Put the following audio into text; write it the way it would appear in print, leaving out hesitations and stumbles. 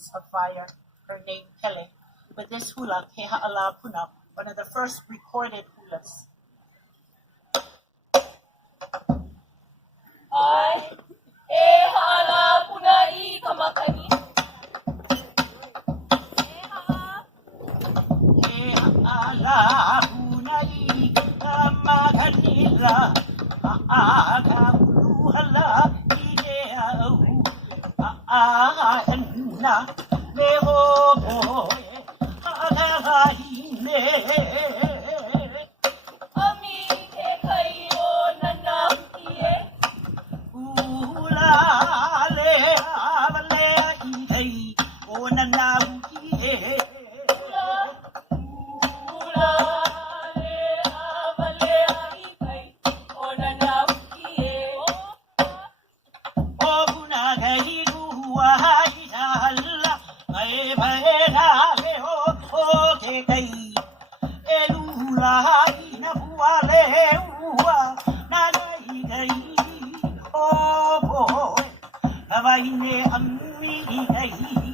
flames of fire, her name Pele. With this hula, Ka Hula Piko, one of the first recorded hulas. Ay, hala punai kamakani. Hala punai kamakanila. Ka hula piko. Na me ho boy. Ami ke kayo nanamkie. Nani